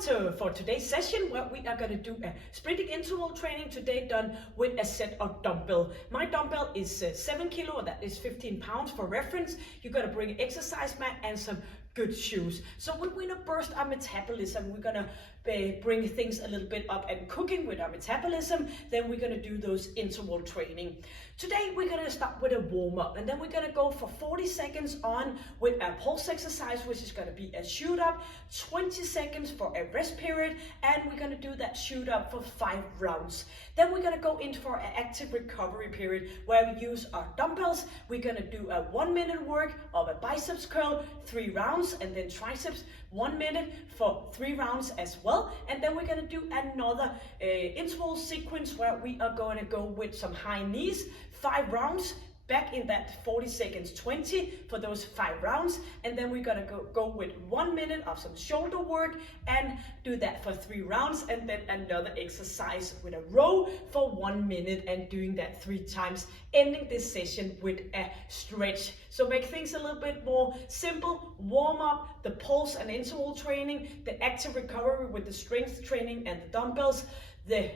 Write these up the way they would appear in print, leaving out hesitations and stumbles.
for today's session where we are going to do a sprinting interval training today done with a set of dumbbell. My dumbbell is 7 kilo, that is 15 pounds for reference. You're going to bring an exercise mat and some good shoes. So we're going to burst our metabolism. We're going to bring things a little bit up and cooking with our metabolism. Then we're going to do those interval training. Today we're going to start with a warm-up, and then we're going to go for 40 seconds on with a pulse exercise, which is going to be a shoot up, 20 seconds for a rest period, and we're going to do that shoot up for 5 rounds. Then we're going to go in for an active recovery period where we use our dumbbells. We're going to do a 1 minute work of a biceps curl, 3 rounds, and then triceps 1 minute for 3 rounds as well. And then we're going to do another interval sequence where we are going to go with some high knees, 5 rounds, back in that 40 seconds, 20 for those 5 rounds. And then we're gonna go with 1 minute of some shoulder work and do that for 3 rounds. And then another exercise with a row for 1 minute and doing that 3 times, ending this session with a stretch. So make things a little bit more simple. Warm up, the pulse and interval training, the active recovery with the strength training and the dumbbells, the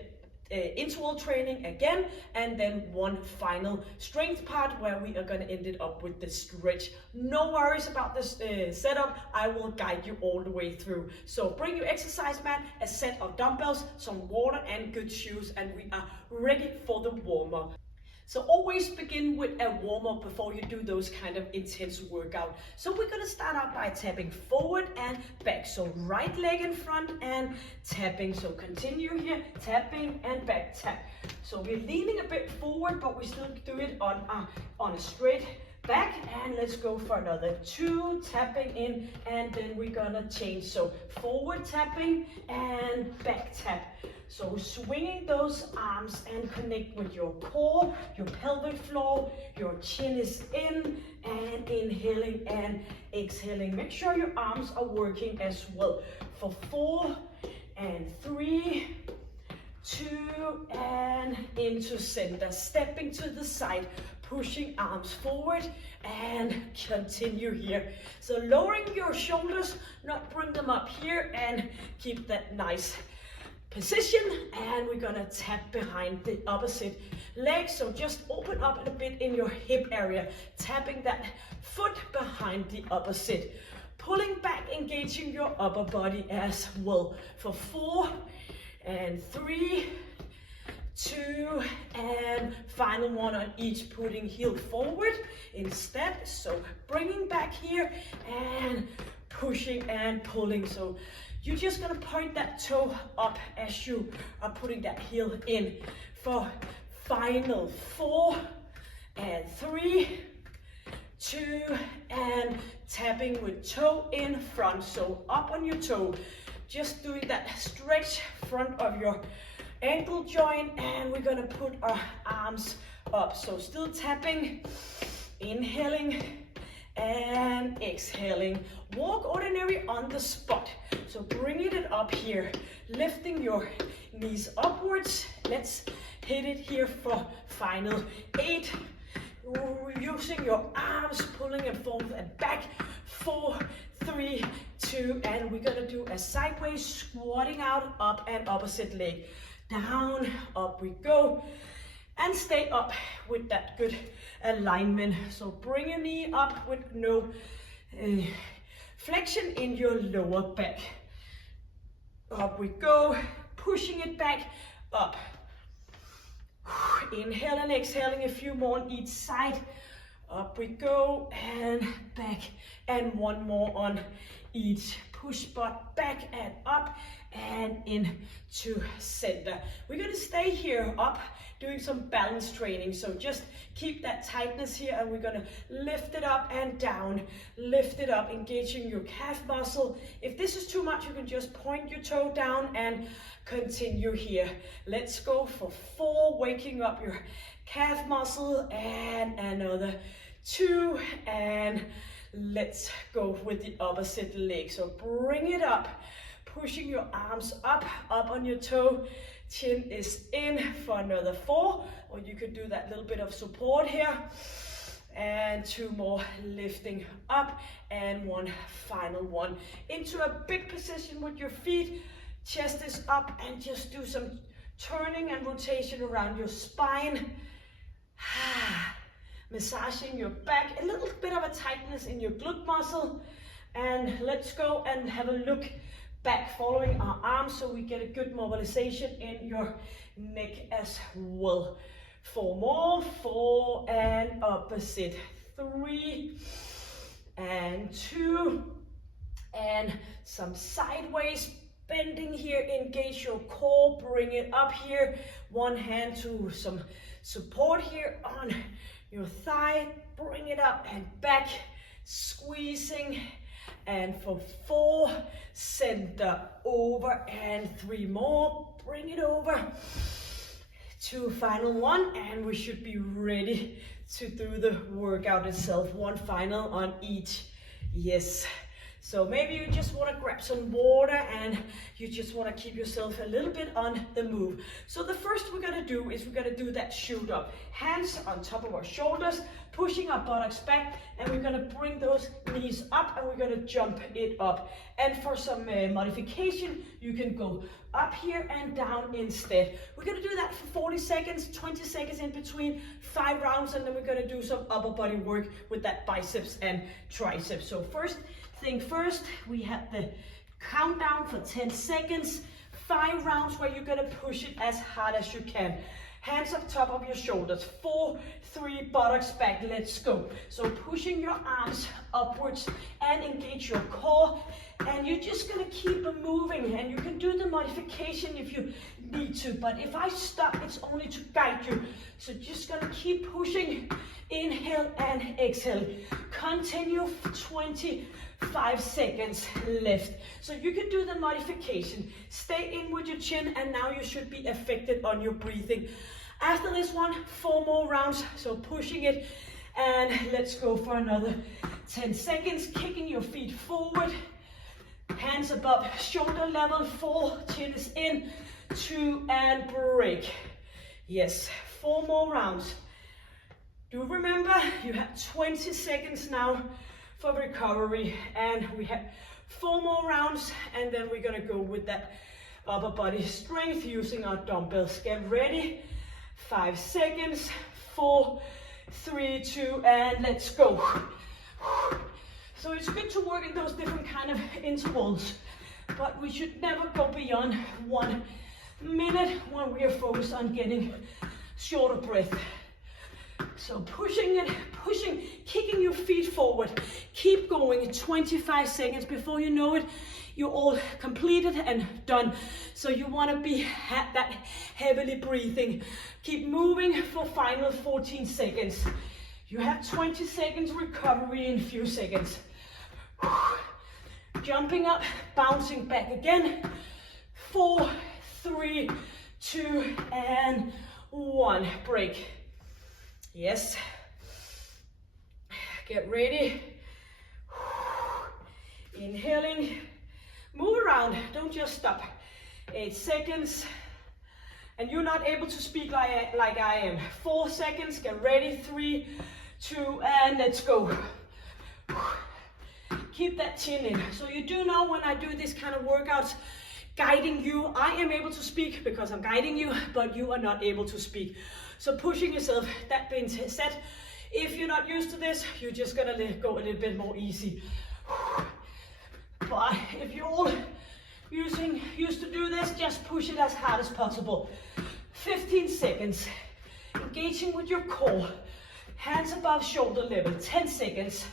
interval training again, and then one final strength part where we are going to end it up with the stretch. No worries about this setup. I will guide you all the way through. So bring your exercise mat, a set of dumbbells, some water and good shoes, and we are ready for the warm-up. So always begin with a warm-up before you do those kind of intense workout. So we're going to start out by tapping forward and back. So right leg in front and tapping. So continue here, tapping and back tap. So we're leaning a bit forward, but we still do it on a straight back. And let's go for another 2, tapping in, and then we're gonna change. So forward tapping and back tap. So swinging those arms and connect with your core, your pelvic floor, your chin is in, and inhaling and exhaling. Make sure your arms are working as well. For 4 and 3, 2, and into center. Stepping to the side, pushing arms forward, and continue here. So lowering your shoulders, not bring them up here, and keep that nice position. And we're gonna tap behind the opposite leg. So just open up a bit in your hip area, tapping that foot behind the opposite. Pulling back, engaging your upper body as well. For 4 and 3, 2, and final one on each, putting heel forward instead. So bringing back here and pushing and pulling. So you're just gonna point that toe up as you are putting that heel in. For final 4 and 3, 2, and tapping with toe in front. So up on your toe, just doing that stretch front of your ankle joint, and we're gonna put our arms up. So still tapping, inhaling and exhaling. Walk ordinary on the spot. So bringing it up here, lifting your knees upwards. Let's hit it here for final 8. Using your arms, pulling and forth and back. 4, 3, 2, and we're gonna do a sideways squatting out, up and opposite leg. Down, up we go, and stay up with that good alignment. So bring your knee up with no flexion in your lower back. Up we go, pushing it back, up. Inhale and exhaling a few more on each side. Up we go and back, and one more on each. Push butt back and up and into center. We're going to stay here up, doing some balance training. So just keep that tightness here, and we're going to lift it up and down, lift it up, engaging your calf muscle. If this is too much, you can just point your toe down and continue here. Let's go for 4, waking up your calf muscle, and another 2, and let's go with the opposite leg. So bring it up, pushing your arms up on your toe, chin is in for another 4, or you could do that little bit of support here, And 2 more, lifting up, and 1 final one. Into a big position with your feet, chest is up, and just do some turning and rotation around your spine. Massaging your back, a little bit of a tightness in your glute muscle. And let's go and have a look back, following our arms so we get a good mobilization in your neck as well. 4 more, 4 and opposite, 3 and 2, and some sideways bending here. Engage your core, bring it up here. 1 hand to some support here on your thigh, bring it up and back, squeezing. And for 4, center over, and 3 more, bring it over. 2 final one, and we should be ready to do the workout itself. 1 final on each. Yes. So maybe you just want to grab some water and you just want to keep yourself a little bit on the move. So the first we're going to do is we're going to do that shoot up. Hands on top of our shoulders, pushing our buttocks back, and we're going to bring those knees up and we're going to jump it up. And for some modification, you can go up here and down instead. We're going to do that for 40 seconds, 20 seconds in between, 5 rounds, and then we're going to do some upper body work with that biceps and triceps. So first thing first, we have the countdown for 10 seconds, 5 rounds where you're going to push it as hard as you can. Hands on top of your shoulders, 4, 3, buttocks back, let's go. So pushing your arms upwards and engage your core, and you're just gonna keep them moving, and you can do the modification if you need to, but if I stop, it's only to guide you. So just gonna keep pushing, inhale and exhale. Continue for 25 seconds left. So you can do the modification. Stay in with your chin, and now you should be affected on your breathing. After this one, 4 more rounds, so pushing it, and let's go for another 10 seconds, kicking your feet forward, hands above shoulder level, 4, chin is in, 2, and break. Yes, 4 more rounds. Do remember, you have 20 seconds now for recovery, and we have 4 more rounds, and then we're gonna go with that upper body strength using our dumbbells. Get ready. 5 seconds, 4, 3, 2, and let's go. So it's good to work in those different kind of intervals, but we should never go beyond 1 minute when we are focused on getting shorter breath. So pushing it, pushing, kicking your feet forward. Keep going, 25 seconds. Before you know it, you're all completed and done. So you want to be that heavily breathing. Keep moving for final 14 seconds. You have 20 seconds recovery in a few seconds. Jumping up, bouncing back again. 4, 3, 2, and 1. Break. Yes. Get ready. Inhaling. Move around, don't just stop. 8 seconds. And you're not able to speak like I am. 4 seconds, get ready. 3, 2, and let's go. Keep that chin in. So you do know when I do this kind of workouts, guiding you, I am able to speak because I'm guiding you, but you are not able to speak. So pushing yourself. That being said, if you're not used to this, you're just gonna let it go a little bit more easy. But if you're all used to do this, just push it as hard as possible. 15 seconds. Engaging with your core. Hands above shoulder level. 10 seconds.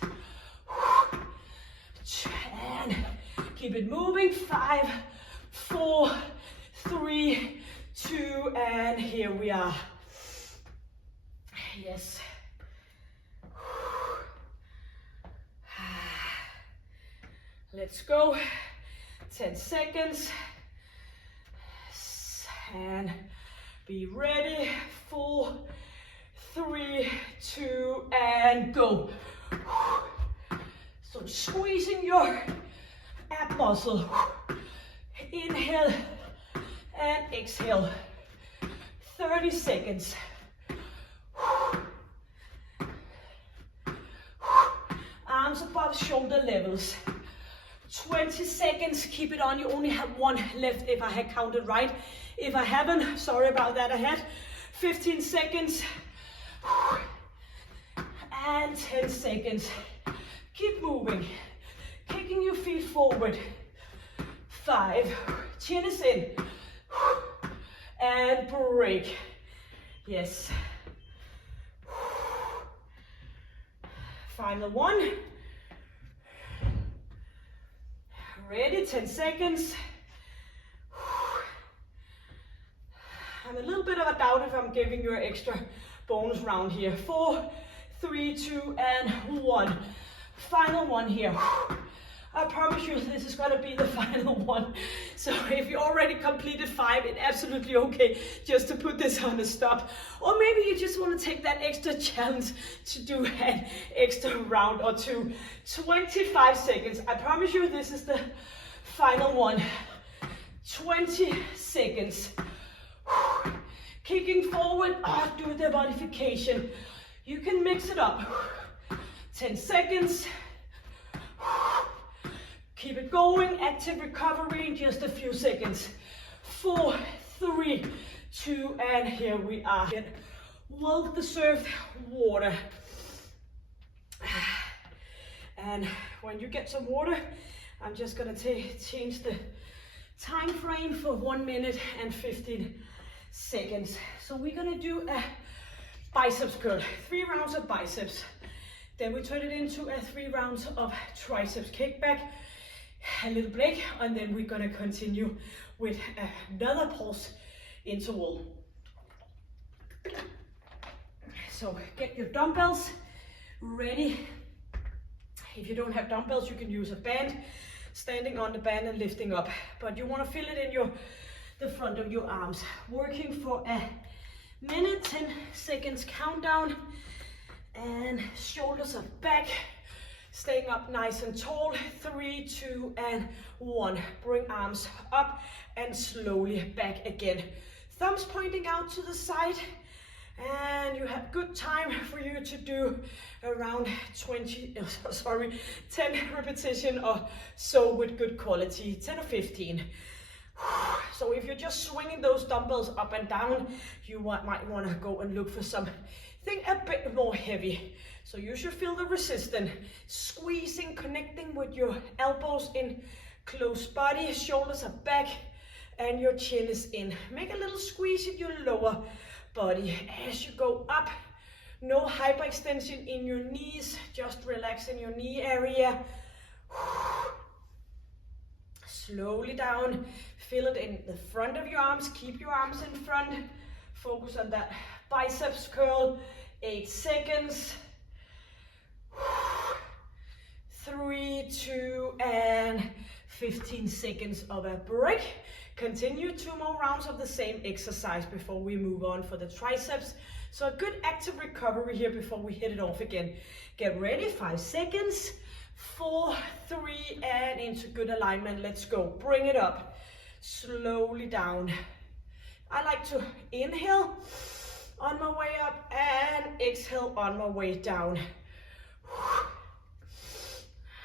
And keep it moving. 5, 4, 3, 2, and here we are. Yes. Let's go. 10 seconds. And be ready. 4, 3, 2, and go. So squeezing your ab muscle. Inhale and exhale. 30 seconds. arms above shoulder levels. 20 seconds, keep it on. You only have one left if I had counted right. If I haven't, sorry about that ahead. 15 seconds. And 10 seconds. Keep moving. Kicking your feet forward. 5. Chin is in. And break. Yes. Final one. Ready, 10 seconds. I'm a little bit of a doubt if I'm giving you an extra bonus round here. 4, 3, 2, and 1. Final one here. I promise you this is going to be the final one. So if you already completed 5, it's absolutely okay just to put this on a stop. Or maybe you just want to take that extra challenge to do an extra round or two. 25 seconds. I promise you this is the final one. 20 seconds. Kicking forward, do the modification. You can mix it up. 10 seconds. Keep it going, active recovery in just a few seconds. 4, 3, 2, and here we are. Get well-deserved water. And when you get some water, I'm just gonna change the time frame for 1 minute and 15 seconds. So we're gonna do a biceps curl, 3 rounds of biceps. Then we turn it into a 3 rounds of triceps kickback, a little break, and then we're gonna continue with another pulse interval. So get your dumbbells ready. If you don't have dumbbells, you can use a band, standing on the band and lifting up. But you wanna feel it in the front of your arms. Working for a minute, 10 seconds countdown. And shoulders are back, staying up nice and tall. 3, 2, and 1. Bring arms up and slowly back again. Thumbs pointing out to the side. And you have good time for you to do around 10 repetition or so with good quality, 10 or 15. So if you're just swinging those dumbbells up and down, you might want to go and look for something a bit more heavy. So you should feel the resistance, squeezing, connecting with your elbows in close body, shoulders are back, and your chin is in. Make a little squeeze in your lower body as you go up. No hyperextension in your knees, just relax in your knee area. Slowly down, feel it in the front of your arms, keep your arms in front, focus on that biceps curl. 8 seconds. 3, 2, and 15 seconds of a break. Continue 2 more rounds of the same exercise before we move on for the triceps. So a good active recovery here before we hit it off again. Get ready, 5 seconds. 4, 3, and into good alignment. Let's go. Bring it up. Slowly down. I like to inhale on my way up and exhale on my way down.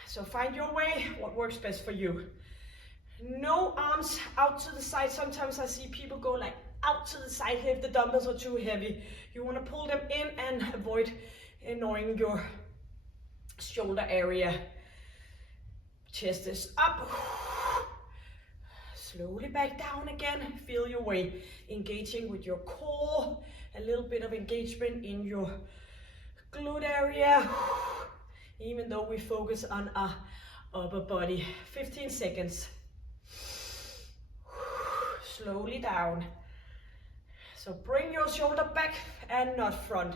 So find your way, what works best for you. No arms out to the side. Sometimes I see people go like out to the side here if the dumbbells are too heavy. You want to pull them in and avoid annoying your shoulder area. Chest is up. Slowly back down again. Feel your way, engaging with your core. A little bit of engagement in your glute area. Even though we focus on our upper body. 15 seconds. Slowly down. So bring your shoulder back and not front.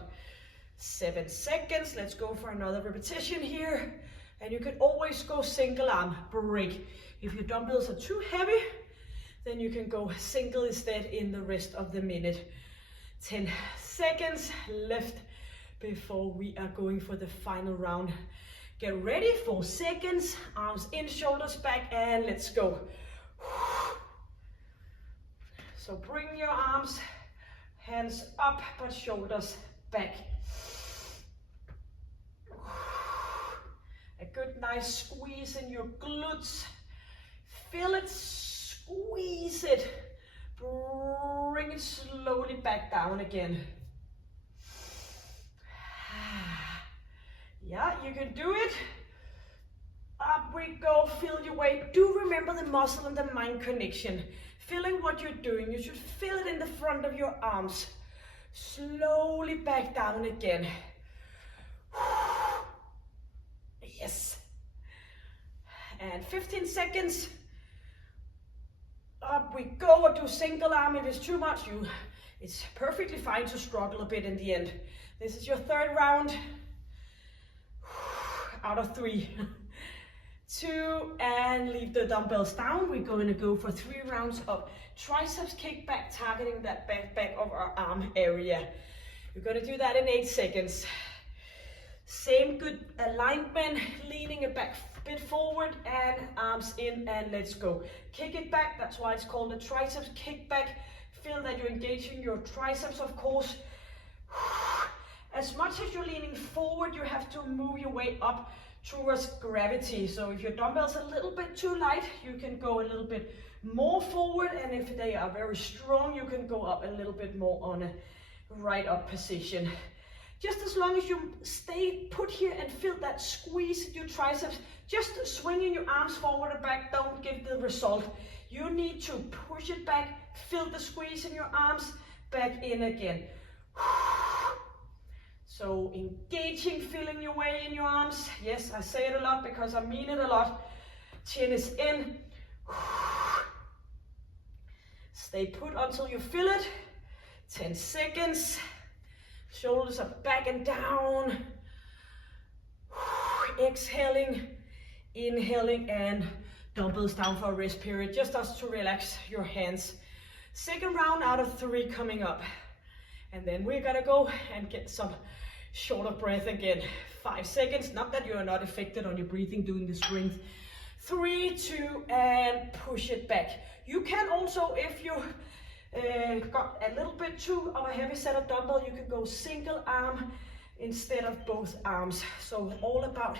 7 seconds. Let's go for another repetition here. And you can always go single arm break. If your dumbbells are too heavy, then you can go single instead in the rest of the minute. 10 seconds left before we are going for the final round. Get ready, 4 seconds, arms in, shoulders back, and let's go. So bring your arms, hands up, but shoulders back. A good nice squeeze in your glutes. Feel it, squeeze it. Bring it slowly back down again. Yeah, you can do it. Up we go, feel your weight. Do remember the muscle and the mind connection. Feeling what you're doing. You should feel it in the front of your arms. Slowly back down again. Yes. And 15 seconds. Up we go, or do single arm if it's too much. It's perfectly fine to struggle a bit in the end. This is your third round. Out of 3. 2, and leave the dumbbells down. We're going to go for 3 rounds of triceps kickback, targeting that back of our arm area. We're going to do that in 8 seconds. Same good alignment, leaning it back a bit forward and arms in, and let's go. Kick it back, that's why it's called a triceps kickback. Feel that you're engaging your triceps, of course. As much as you're leaning forward, you have to move your weight up towards gravity. So if your dumbbells are a little bit too light, you can go a little bit more forward, and if they are very strong, you can go up a little bit more on a right up position. Just as long as you stay put here and feel that squeeze your triceps, just swinging your arms forward and back don't give the result. You need to push it back, feel the squeeze in your arms, back in again. So engaging, feeling your way in your arms. Yes, I say it a lot because I mean it a lot. Chin is in. Stay put until you feel it. 10 seconds. Shoulders are back and down. Exhaling, inhaling, and dumbbells down for a rest period. Just to relax your hands. Second round out of 3 coming up. And then we're gonna go and get some shorter breath again. 5 seconds. Not that you are not affected on your breathing doing the strength. 3, 2, and push it back. You can also, if you got a little bit too of a heavy set of dumbbell, you can go single arm instead of both arms. So all about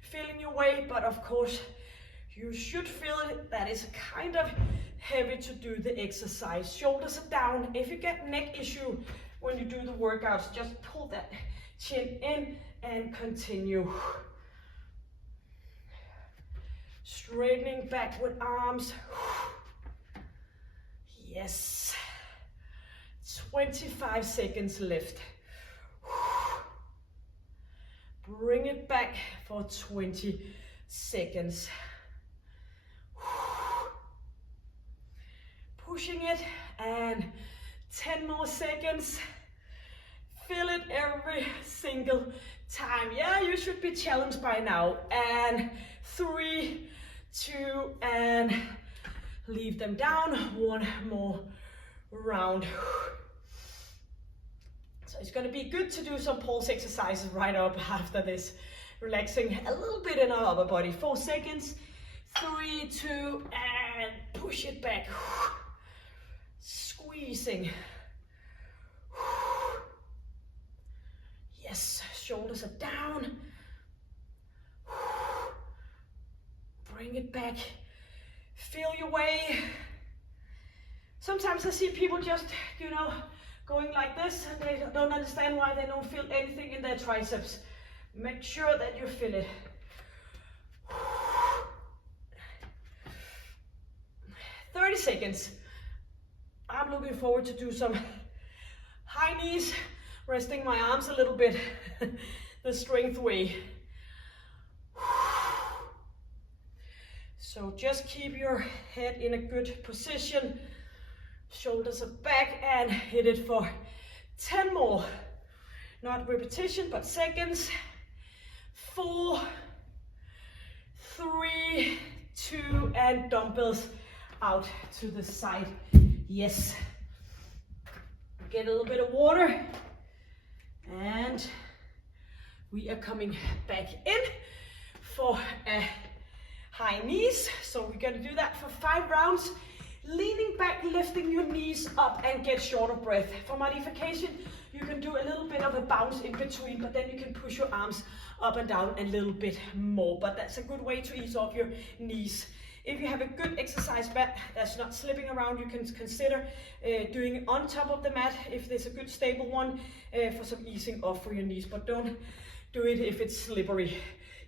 feeling your way, but of course you should feel it. That is kind of heavy to do the exercise. Shoulders are down. If you get neck issue when you do the workouts, just pull that chin in and continue. Straightening back with arms. Yes. 25 seconds left. Bring it back for 20 seconds. Pushing it, and 10 more seconds. Feel it every single time. Yeah, you should be challenged by now. And 3, 2, and leave them down. 1 more round. So it's going to be good to do some pulse exercises right up after this, relaxing a little bit in our upper body. 4 seconds. 3, 2, and push it back. Squeezing. Yes, shoulders are down. Bring it back. Feel your way. Sometimes I see people just, going like this, and they don't understand why they don't feel anything in their triceps. Make sure that you feel it. 30 seconds. I'm looking forward to do some high knees, resting my arms a little bit, the strength way. So just keep your head in a good position. Shoulders are back, and hit it for 10 more. Not repetition, but seconds. 4, 3, 2, and dumbbells out to the side. Yes. Get a little bit of water. And we are coming back in for a high knees. So we're going to do that for 5 rounds. Leaning back, lifting your knees up, and get shorter breath. For modification, You can do a little bit of a bounce in between, but then you can push your arms up and down a little bit more. But that's a good way to ease off your knees. If you have a good exercise mat that's not slipping around, you can consider doing it on top of the mat if there's a good stable one for some easing off for your knees. But don't do it if it's slippery.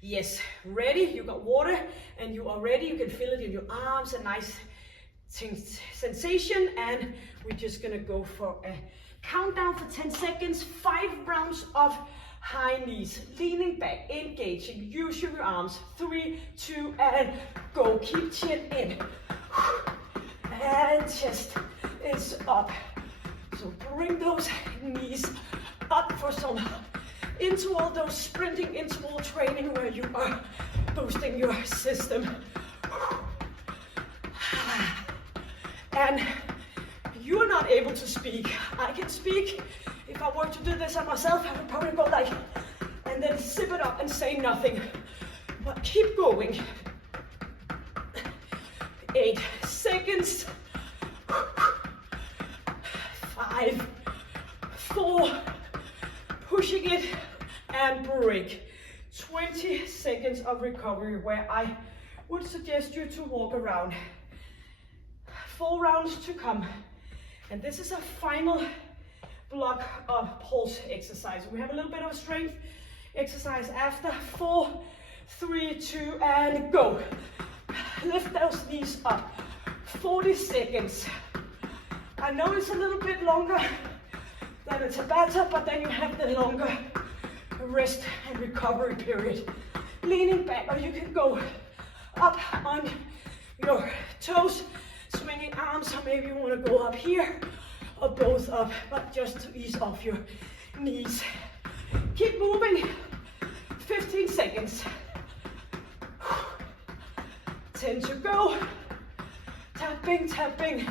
Yes, ready? You got water and you are ready. You can feel it in your arms, a nice sensation. And we're just gonna go for a countdown for 10 seconds, 5 rounds of high knees, leaning back, engaging, use your arms, 3, 2, and go. Keep chin in, and chest is up. So bring those knees up for some interval, those sprinting interval training where you are boosting your system. And you are not able to speak. I can speak. If I were to do this on myself, I would probably go like, and then zip it up and say nothing. But keep going. 8 seconds. 5, 4, pushing it and break. 20 seconds of recovery where I would suggest you to walk around. 4 rounds to come. And this is a final block of pulse exercise. We have a little bit of a strength exercise after. 4, 3, 2, and go. Lift those knees up. 40 seconds. I know it's a little bit longer than a Tabata, but then you have the longer rest and recovery period. Leaning back, or you can go up on your toes, swinging arms, or maybe you want to go up here, or both up, but just to ease off your knees. Keep moving. 15 seconds. 10 to go. Tapping, tapping.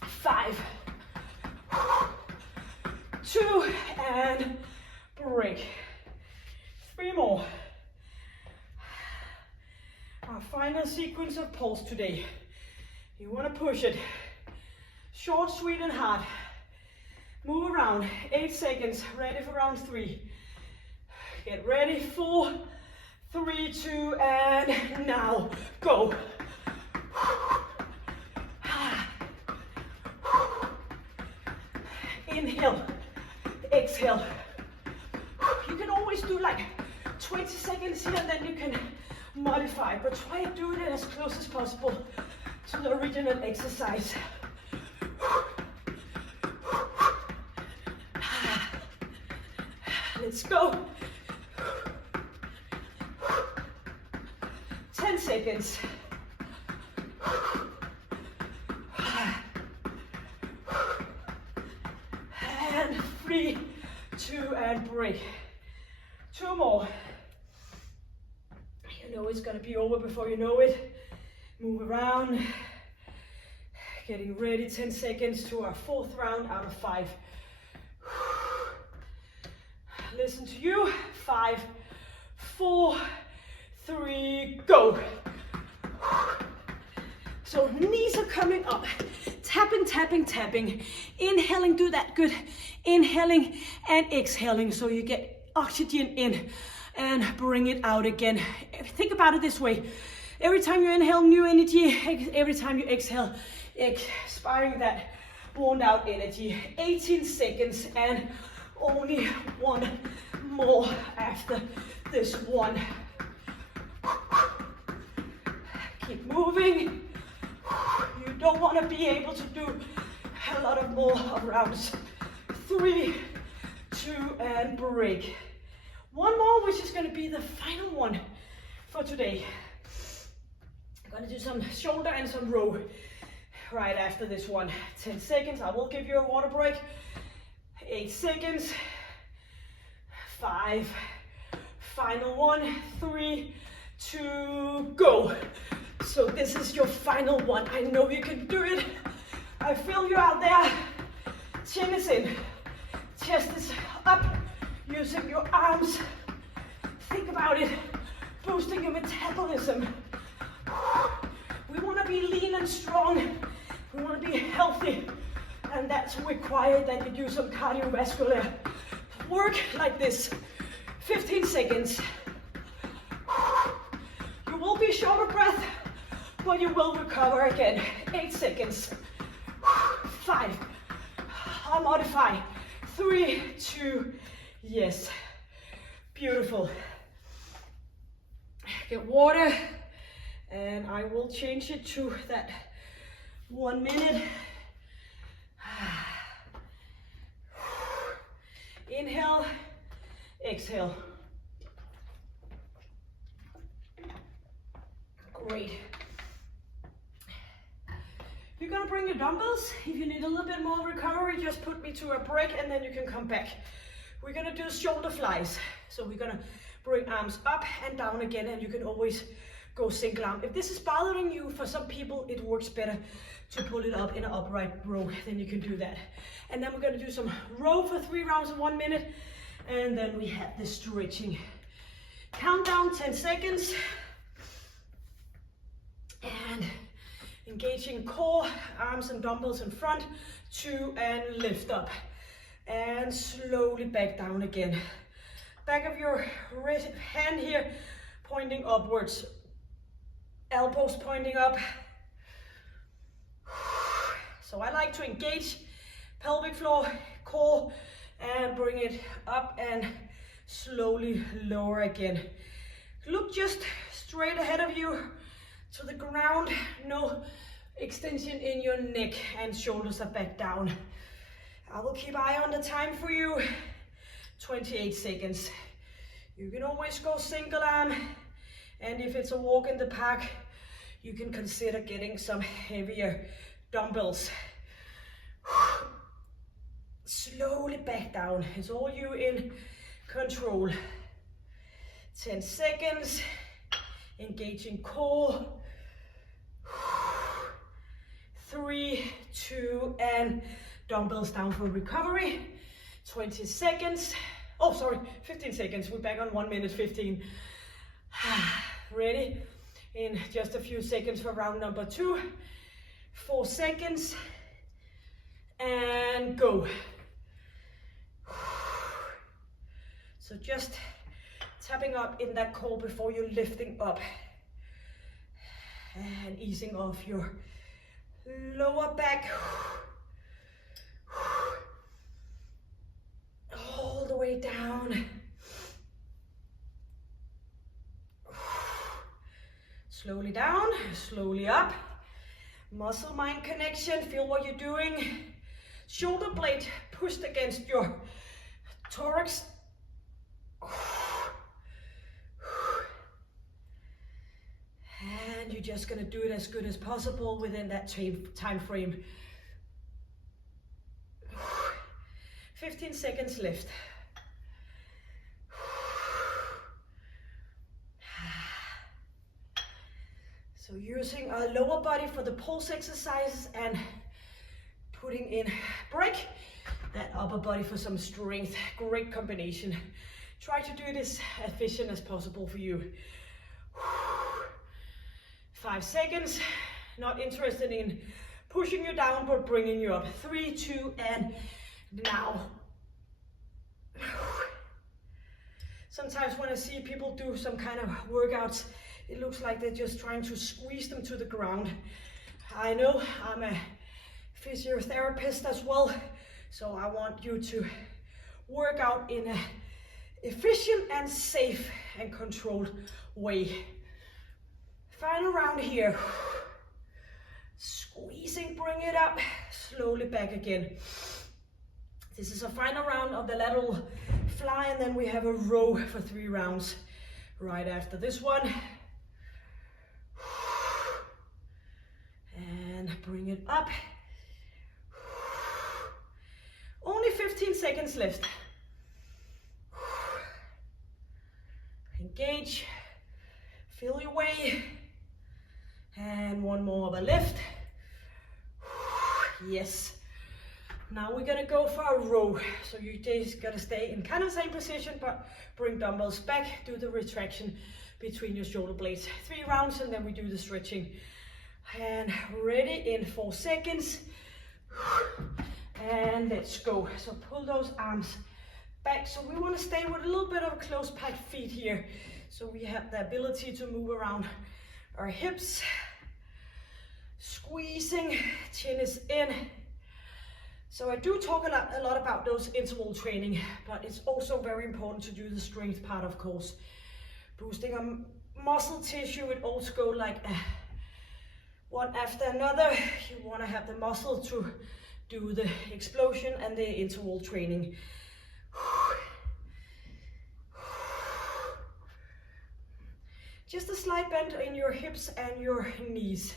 5, 2, and break. 3 more. Our final sequence of pulse today. You want to push it. Short, sweet, and hard. Move around. 8 seconds. Ready for round 3. Get ready. 4, 3, 2, and now go. Inhale, exhale. You can always do like 20 seconds here, and then you can modify, but try to do it as close as possible to the original exercise. Let's go. 10 seconds. And 3, 2, and break. 2 more. You know it's gonna be over before you know it. Move around. Getting ready. 10 seconds to our 4th round out of 5. Listen to you. 5, 4, 3, go. So knees are coming up. Tapping, tapping, tapping. Inhaling, do that good. Inhaling and exhaling so you get oxygen in and bring it out again. Think about it this way. Every time you inhale, new energy. Every time you exhale, expiring that worn out energy. 18 seconds and only 1 more after this one. Keep moving. You don't want to be able to do a lot of more rounds. 3, 2, and break. 1 more, which is going to be the final one for today. I'm going to do some shoulder and some row right after this one. 10 seconds. I will give you a water break. 8 seconds. 5. Final one. 3, 2, go. So this is your final one. I know you can do it. I feel you out there. Chin is in. Chest is up. Using your arms. Think about it. Boosting your metabolism. We want to be lean and strong. We want to be healthy. And that that's required that you do some cardiovascular work like this. 15 seconds. You will be short of breath, but you will recover again. 8 seconds. 5. I'll modify. 3, 2, yes. Beautiful. Get water, and I will change it to that 1 minute. Inhale, exhale. Great. You're gonna bring your dumbbells. If you need a little bit more recovery, just put me to a break and then you can come back. We're gonna do shoulder flies. So we're gonna bring arms up and down again, and you can always go single arm. If this is bothering you, for some people it works better to pull it up in an upright row, then you can do that. And then we're gonna do some row for 3 rounds in 1 minute, and then we have the stretching. Countdown, 10 seconds. And engaging core, arms and dumbbells in front, 2, and lift up. And slowly back down again. Back of your hand here pointing upwards. Elbows pointing up. So I like to engage pelvic floor, core, and bring it up and slowly lower again. Look just straight ahead of you to the ground. No extension in your neck, and shoulders are back down. I will keep eye on the time for you. 28 seconds. You can always go single arm, and if it's a walk in the park, you can consider getting some heavier dumbbells. Slowly back down. It's all you in control. 10 seconds. Engaging core. 3, 2, and dumbbells down for recovery. 20 seconds. Oh, sorry, 15 seconds. We're back on 1 minute 15. Ready? In just a few seconds for round number 2. 4 seconds. And go. So just tapping up in that core before you're lifting up. And easing off your lower back. All the way down. Slowly down, slowly up. Muscle-mind connection, feel what you're doing. Shoulder blade pushed against your thorax. And you're just gonna do it as good as possible within that time frame. 15 seconds left. So using our lower body for the pulse exercises and putting in break, that upper body for some strength. Great combination. Try to do it as efficient as possible for you. 5 seconds. Not interested in pushing you down, but bringing you up. 3, 2, and now. Sometimes when I see people do some kind of workouts, it looks like they're just trying to squeeze them to the ground. I know I'm a physiotherapist as well, so I want you to work out in an efficient and safe and controlled way. Final round here. Squeezing, bring it up, slowly back again. This is a final round of the lateral fly, and then we have a row for 3 rounds right after this one. And bring it up. Only 15 seconds left. Engage, feel your way. And one more of a lift. Yes. Now we're gonna go for a row. So you just gotta stay in kind of the same position, but bring dumbbells back, do the retraction between your shoulder blades. 3 rounds, and then we do the stretching. And ready in 4 seconds. And let's go. So pull those arms back. So we want to stay with a little bit of close packed feet here. So we have the ability to move around our hips. Squeezing, chin is in. So I do talk a lot about those interval training, but it's also very important to do the strength part, of course. Boosting a muscle tissue, it also go like one after another. You want to have the muscle to do the explosion and the interval training. Just a slight bend in your hips and your knees.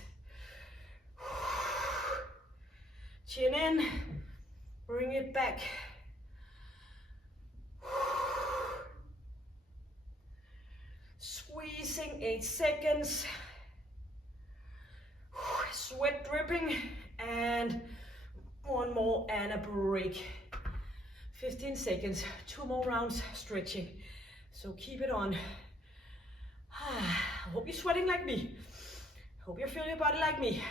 Chin in, bring it back. Squeezing, 8 seconds. Sweat dripping, and one more and a break. 15 seconds, 2 more rounds stretching. So keep it on. I hope you're sweating like me. Hope you feel your body like me.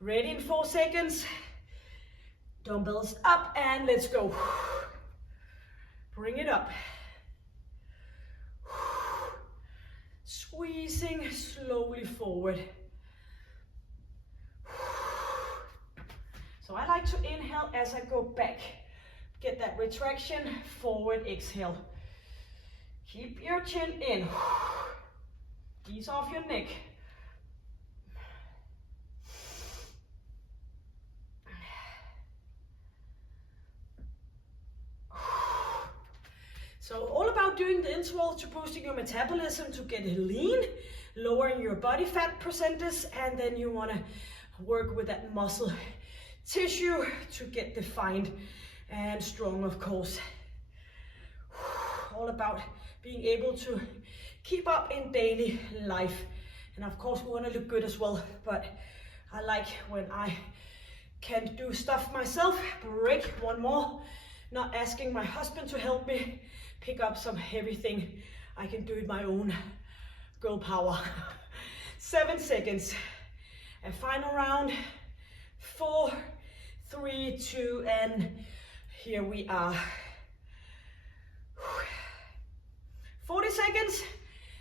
Ready in 4 seconds. Dumbbells up and let's go. Bring it up. Squeezing slowly forward. So I like to inhale as I go back. Get that retraction, forward exhale. Keep your chin in. Ease off your neck. So all about doing the interval to boosting your metabolism, to get lean, lowering your body fat percentage, and then you want to work with that muscle tissue to get defined and strong, of course. All about being able to keep up in daily life. And of course we want to look good as well, but I like when I can do stuff myself. Break, one more. Not asking my husband to help me pick up some heavy thing. I can do it my own. Girl power. 7 seconds. A final round. 4, 3, 2, and here we are. 40 seconds.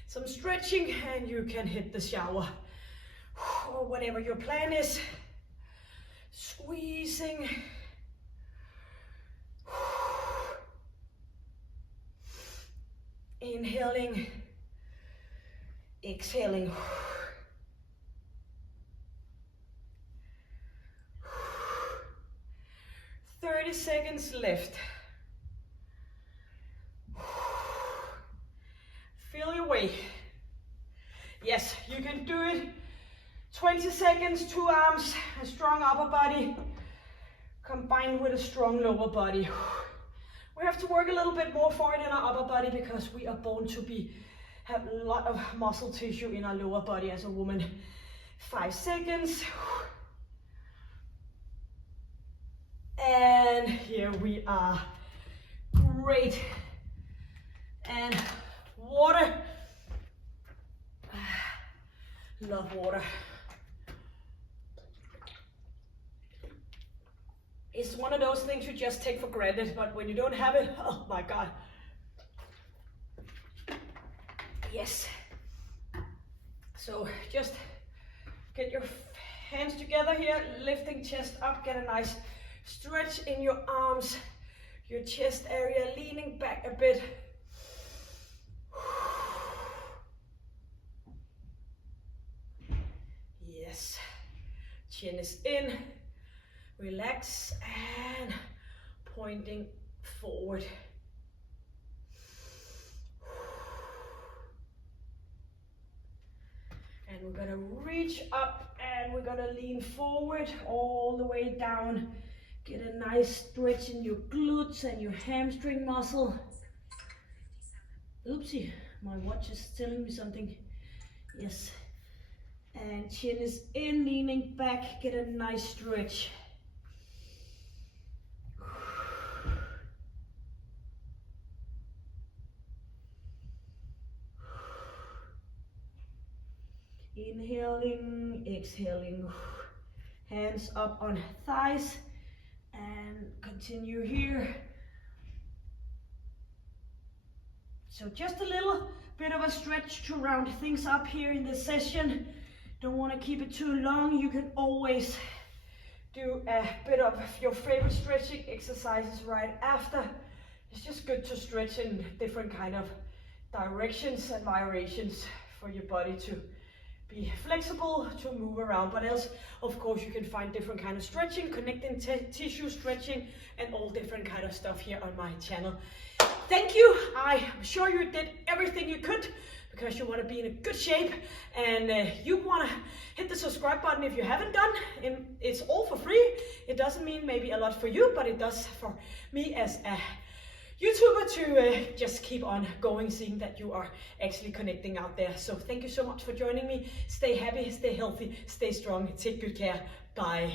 Some stretching and you can hit the shower. Or whatever your plan is. Squeezing. Inhaling, exhaling. Thirty seconds left. Feel your way. Yes, you can do it. 20 seconds, 2 arms, a strong upper body, combined with a strong lower body. We have to work a little bit more for it in our upper body because we are born to have a lot of muscle tissue in our lower body as a woman. 5 seconds. And here we are. Great. And water. Love water. It's one of those things you just take for granted, but when you don't have it, oh my God. Yes. So just get your hands together here, lifting chest up, get a nice stretch in your arms, your chest area, leaning back a bit. Yes. Chin is in. Relax and pointing forward. And we're gonna reach up and we're gonna lean forward all the way down. Get a nice stretch in your glutes and your hamstring muscle. Oopsie, my watch is telling me something. Yes. And chin is in, leaning back, get a nice stretch. Inhaling, exhaling. Hands up on thighs, And continue here. So just a little bit of a stretch to round things up here in this session. Don't want to keep it too long. You can always do a bit of your favorite stretching exercises right after. It's just good to stretch in different kind of directions and variations for your body to be flexible, to move around. But else, of course, you can find different kind of stretching, connecting tissue stretching, and all different kind of stuff here on my channel. Thank you. I'm sure you did everything you could because you want to be in a good shape, and you want to hit the subscribe button if you haven't done. It's all for free. It doesn't mean maybe a lot for you, but it does for me as a YouTuber to just keep on going, seeing that you are actually connecting out there. So thank you so much for joining me. Stay happy, stay healthy, stay strong, take good care. Bye.